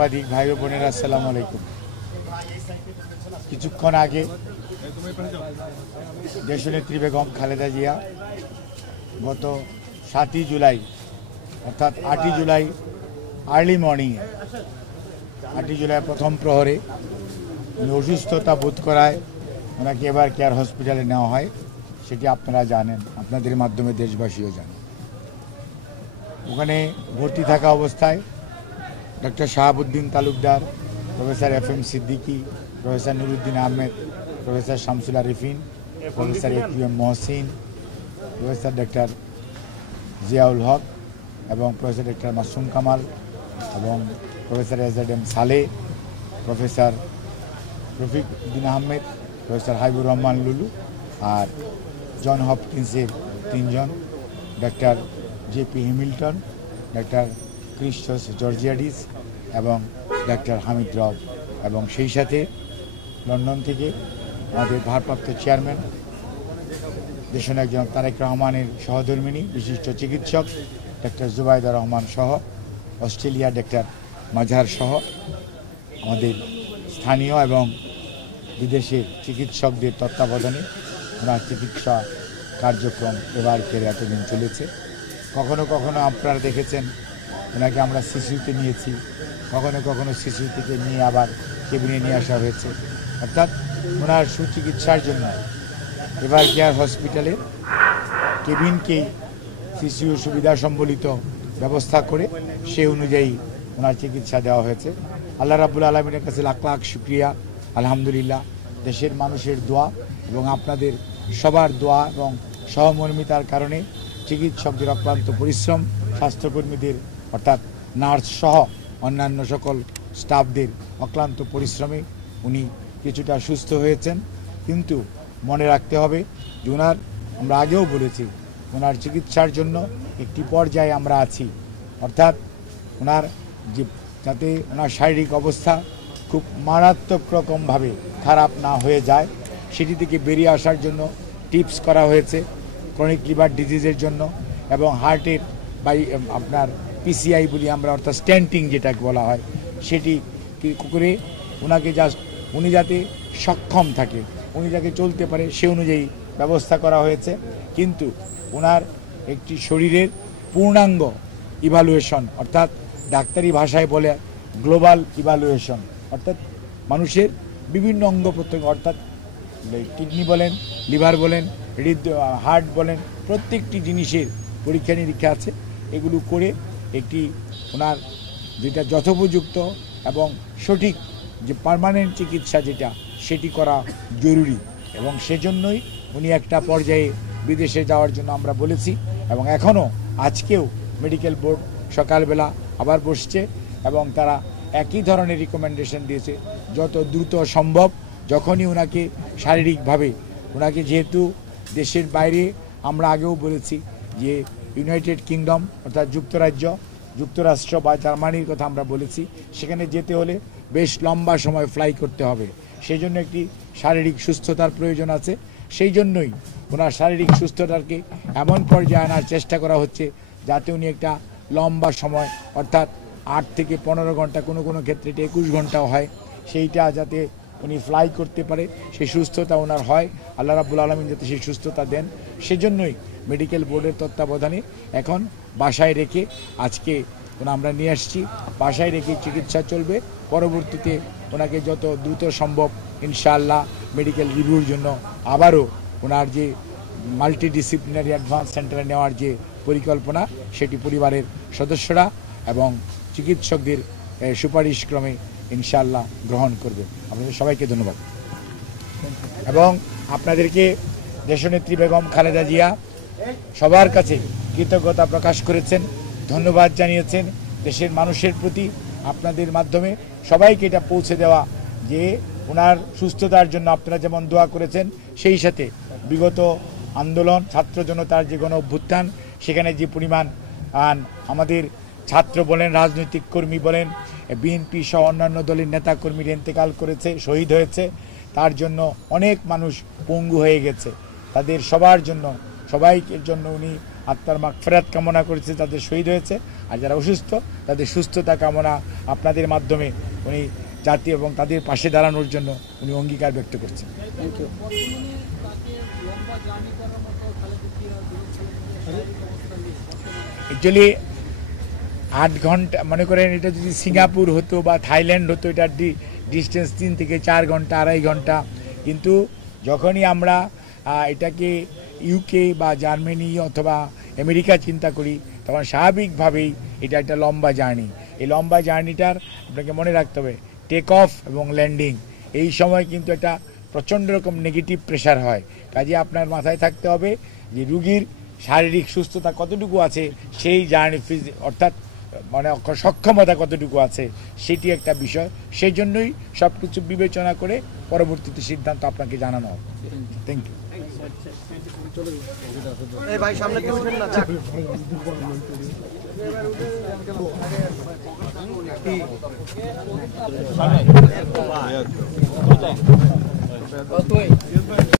সাংবাদিক ভাই ও বোনেরা আসসালামু আলাইকুম। কিছুক্ষণ আগে দেশনেত্রী বেগম খালেদা জিয়া গত 7ই জুলাই অর্থাৎ 8ই জুলাই আর্লি মর্নিংয়ে 8ই জুলাই প্রথম প্রহরে অসুস্থতা বোধ করায় ওনাকে এবার কেয়ার হসপিটালে নেওয়া হয়। সেটি আপনারা জানেন, আপনাদের মাধ্যমে দেশবাসীও জানেন। ওখানে ভর্তি থাকা অবস্থায় doctor Shahabuddin Talukdar, professor FM Siddiqui, professor Nuruddin Ahmed, professor Shamsul Arefin, professor AQM Mohsin, professor doctor Ziaul Haque এবং প্রফেসর ডক্টর মাসুম কামাল এবং professor AZM Saleh, professor Rafiq Uddin Ahmed, professor Habibur Rahman Lulu আর জন হপকিন্সের 3 জন, doctor JP Hamilton, doctor Christos Georgiadis এবং ডক্টর হামিদ রব এবং সেই সাথে লন্ডন থেকে আমাদের ভারপ্রাপ্ত চেয়ারম্যান দেশনায়ক জনাব তারেক রহমানের সহধর্মিণী বিশিষ্ট চিকিৎসক ডক্টর জুবাইদা রহমান সহ, অস্ট্রেলিয়া ডক্টর মাজহার সহ আমাদের স্থানীয় এবং বিদেশের চিকিৎসকদের তত্ত্বাবধানে ওনার চিকিৎসা কার্যক্রম এবার ফের এতদিন চলেছে। কখনো কখনো আপনারা দেখেছেন ওনাকে আমরা শিশুতে নিয়েছি, কখনো কখনো শিশু থেকে নিয়ে আবার কেবিনে নিয়ে আসা হয়েছে। অর্থাৎ ওনার সুচিকিৎসার জন্য এবার কেয়ার হসপিটালে কেবিনকেই শিশু সুবিধা সম্বলিত ব্যবস্থা করে সে অনুযায়ী ওনার চিকিৎসা দেওয়া হয়েছে। আল্লাহ রাব্বুল আলামিনের কাছে লাখ লাখ শুকরিয়া, আলহামদুলিল্লাহ। দেশের মানুষের দোয়া এবং আপনাদের সবার দোয়া এবং সহমর্মিতার কারণে চিকিৎসকদের অক্লান্ত পরিশ্রম, স্বাস্থ্যকর্মীদের অর্থাৎ নার্স সহ অন্যান্য সকল স্টাফদের অক্লান্ত পরিশ্রমে উনি কিছুটা সুস্থ হয়েছেন। কিন্তু মনে রাখতে হবে যে ওনার, আমরা আগেও বলেছি, ওনার চিকিৎসার জন্য একটি পর্যায়ে আমরা আছি। অর্থাৎ ওনার যে যাতে ওনার শারীরিক অবস্থা খুব মারাত্মক রকমভাবে খারাপ না হয়ে যায় সেটি থেকে বেরিয়ে আসার জন্য টিপস করা হয়েছে ক্রনিক লিভার ডিজিজের জন্য এবং হার্টের আপনার PCI বলি আমরা, অর্থাৎ স্ট্যান্টিং যেটাকে বলা হয়, সেটি করে ওনাকে উনি যাতে সক্ষম থাকে, উনি যাতে চলতে পারে সে অনুযায়ী ব্যবস্থা করা হয়েছে। কিন্তু ওনার একটি শরীরের পূর্ণাঙ্গ ইভালুয়েশন, অর্থাৎ ডাক্তারি ভাষায় বলে গ্লোবাল ইভালুয়েশন, অর্থাৎ মানুষের বিভিন্ন অঙ্গ প্রত্যঙ্গ, অর্থাৎ কিডনি বলেন, লিভার বলেন, হার্ট বলেন, প্রত্যেকটি জিনিসের পরীক্ষা নিরীক্ষা আছে। এগুলো করে একটি ওনার যেটা যথোপযুক্ত এবং সঠিক যে পার্মানেন্ট চিকিৎসা যেটা সেটি করা জরুরি এবং সেজন্যই উনি একটা পর্যায়ে বিদেশে যাওয়ার জন্য আমরা বলেছি এবং এখনও আজকেও মেডিকেল বোর্ড সকালবেলা আবার বসছে এবং তারা একই ধরনের রিকমেন্ডেশন দিয়েছে যত দ্রুত সম্ভব যখনই ওনাকে শারীরিকভাবে, ওনাকে যেহেতু দেশের বাইরে আমরা আগেও বলেছি যে ইউনাইটেড কিংডম অর্থাৎ যুক্তরাষ্ট্র বা জার্মানির কথা আমরা বলেছি, সেখানে যেতে হলে বেশ লম্বা সময় ফ্লাই করতে হবে, সেই জন্য একটি শারীরিক সুস্থতার প্রয়োজন আছে। সেই জন্যই ওনার শারীরিক সুস্থতাকে এমন পর্যায়ে আনার চেষ্টা করা হচ্ছে যাতে উনি একটা লম্বা সময় অর্থাৎ 8 থেকে 15 ঘন্টা, কোনো কোনো ক্ষেত্রে 21 ঘন্টাও হয়, সেইটা যাতে উনি ফ্লাই করতে পারে, সেই সুস্থতা ওনার হয়। আল্লাহ রাব্বুল আলামিন যাতে সেই সুস্থতা দেন, সেজন্যই মেডিকেল বোর্ডের তত্ত্বাবধানে এখন বাসায় রেখে আজকে আমরা নিয়ে আসছি। বাসায় রেখে চিকিৎসা চলবে, পরবর্তীতে ওনাকে যত দ্রুত সম্ভব ইনশাআল্লাহ মেডিকেল রিভিউর জন্য আবারও ওনার যে মাল্টিডিসিপ্লিনারি অ্যাডভান্স সেন্টারে নেওয়ার যে পরিকল্পনা সেটি পরিবারের সদস্যরা এবং চিকিৎসকদের সুপারিশক্রমে ইনশাআল্লাহ গ্রহণ করবে। আপনাদের সবাইকে ধন্যবাদ এবং আপনাদেরকে দেশনেত্রী বেগম খালেদা জিয়া সবার কাছে কৃতজ্ঞতা প্রকাশ করেছেন, ধন্যবাদ জানিয়েছেন দেশের মানুষের প্রতি। আপনাদের মাধ্যমে সবাইকে এটা পৌঁছে দেওয়া যে ওনার সুস্থতার জন্য আপনারা যেমন দোয়া করেছেন, সেই সাথে বিগত আন্দোলন, ছাত্র জনতার যে গণ অভ্যুত্থান, সেখানে যে পরিমাণ আমাদের ছাত্র বলেন, রাজনৈতিক কর্মী বলেন, BNP সহ অন্যান্য দলের নেতাকর্মীরা ইন্তেকাল করেছে, শহীদ হয়েছে, তার জন্য অনেক মানুষ পঙ্গু হয়ে গেছে, তাদের সবার জন্য সবাইকে জন্য উনি আত্মার মাগফিরাত কামনা করেছে, তাদের শহীদ হয়েছে। আর যারা অসুস্থ তাদের সুস্থতা কামনা আপনাদের মাধ্যমে উনি জাতি এবং তাদের পাশে দাঁড়ানোর জন্য উনি অঙ্গীকার ব্যক্ত করছেন। অ্যাকচুয়ালি 8 ঘন্টা, মনে করেন এটা যদি সিঙ্গাপুর হতো বা থাইল্যান্ড হতো, এটার ডিস্টেন্স 3 থেকে 4 ঘন্টা, 2.5 ঘন্টা। কিন্তু যখনই আমরা এটাকে ইউকে বা জার্মানি অথবা আমেরিকা চিন্তা করি, তখন স্বাভাবিকভাবেই এটা একটা লম্বা জার্নি। এই লম্বা জার্নিটার আপনাকে মনে রাখতে হবে টেক অফ এবং ল্যান্ডিং, এই সময় কিন্তু একটা প্রচণ্ড রকম নেগেটিভ প্রেশার হয়। কাজে আপনার মাথায় থাকতে হবে যে রুগীর শারীরিক সুস্থতা কতটুকু আছে, সেই জার্নি অর্থাৎ মানে সক্ষমতা কতটুকু আছে, সেটি একটা বিষয়। সেই জন্যই সব কিছু বিবেচনা করে পরবর্তীতে সিদ্ধান্ত আপনাকে জানানো হবে। Thank you. ভাই সামনে কেউ উঠেন না।